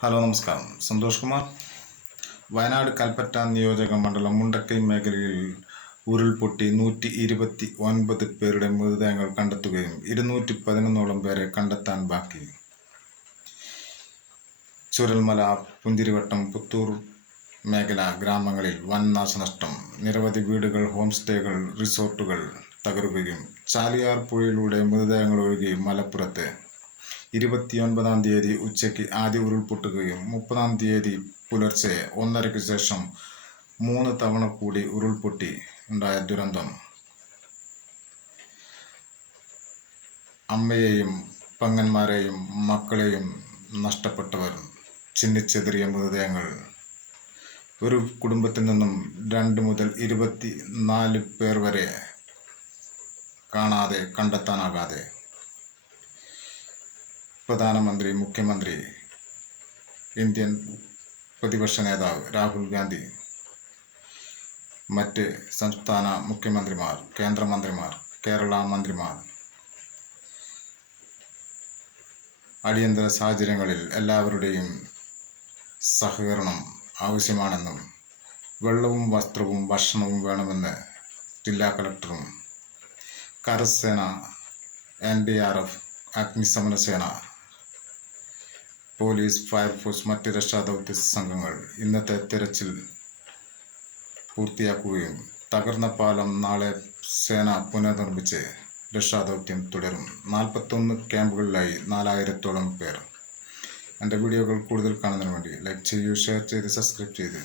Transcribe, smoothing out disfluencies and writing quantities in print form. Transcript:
Hello നമസ്കാരം. സന്തോഷ് കുമാർ. വയനാട് കൽപ്പറ്റ നിയോജക മണ്ഡലം മുണ്ടക്കൈ മേഖലയിൽ ഉരുൾപൊട്ടി 129 പേരുടെ മൃതദേഹങ്ങൾ കണ്ടെത്തുകയും 211ഓളം പേരെ കണ്ടെത്താൻ ബാക്കി. ചുരൽമല, പുന്തിരിവട്ടം, പുത്തൂർ മേഖല ഗ്രാമങ്ങളിൽ വൻ നാശനഷ്ടം. നിരവധി വീടുകൾ, ഹോം സ്റ്റേകൾ, റിസോർട്ടുകൾ തകരുകയും ചാലിയാർ പുഴയിലൂടെ മൃതദേഹങ്ങൾ ഒഴുകി മലപ്പുറത്ത്. 29-ാം തീയതി ഉച്ചയ്ക്ക് ആദ്യ ഉരുൾപൊട്ടുകയും 30-ാം തീയതി പുലർച്ചെ 1:30-ക്ക് ശേഷം 3 തവണ കൂടി ഉരുൾപൊട്ടി ഉണ്ടായ ദുരന്തം. അമ്മയെയും പെങ്ങന്മാരെയും മക്കളെയും നഷ്ടപ്പെട്ടവർ, ചിന്നിച്ചെതറിയ മൃതദേഹങ്ങൾ. ഒരു കുടുംബത്തിൽ നിന്നും 2 മുതൽ 24 പേർ വരെ കണ്ടെത്താനാകാതെ. പ്രധാനമന്ത്രി, മുഖ്യമന്ത്രി, ഇന്ത്യൻ പ്രതിപക്ഷ നേതാവ് രാഹുൽ ഗാന്ധി, മറ്റ് സംസ്ഥാന മുഖ്യമന്ത്രിമാർ, കേന്ദ്രമന്ത്രിമാർ, കേരള മന്ത്രിമാർ അടിയന്തര സാഹചര്യങ്ങളിൽ എല്ലാവരുടെയും സഹകരണം ആവശ്യമാണെന്നും വെള്ളവും വസ്ത്രവും ഭക്ഷണവും വേണമെന്ന് ജില്ലാ കളക്ടറും കരസേന, NDRF, അഗ്നിശമന സേന, പോലീസ്, ഫയർഫോഴ്സ്, മറ്റ് രക്ഷാദൗത്യ സംഘങ്ങൾ ഇന്നത്തെ തിരച്ചിൽ പൂർത്തിയാക്കുകയും തകർന്ന പാലം നാളെ സേന പുനർനിർമ്മിച്ച് രക്ഷാദൗത്യം തുടരും. 41 ക്യാമ്പുകളിലായി 4000-ഓളം പേർ. എൻ്റെ വീഡിയോകൾ കൂടുതൽ കാണുന്നതിന് വേണ്ടി ലൈക്ക് ചെയ്യൂ, ഷെയർ ചെയ്ത് സബ്സ്ക്രൈബ് ചെയ്ത്